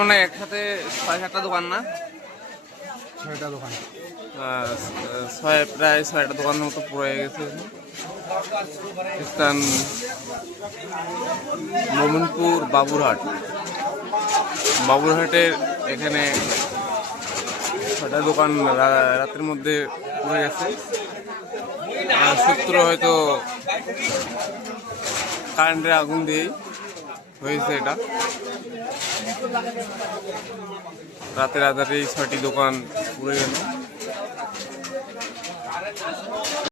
মানে একসাথে ৬-৭টা দোকান না? ৬টা দোকান, প্রায় ৬টা দোকানের মতো পুরো হয়ে গেছে। স্থান মোমিনপুর বাবুরহাটের এখানে ৬টা দোকান রাতের মধ্যে পুড়ে গেছে। সূত্র হয়তো কারেন্টের আগুন দিয়েই হয়েছে এটা। রাতের আধারেই ৬টি দোকান পুড়ে গেল।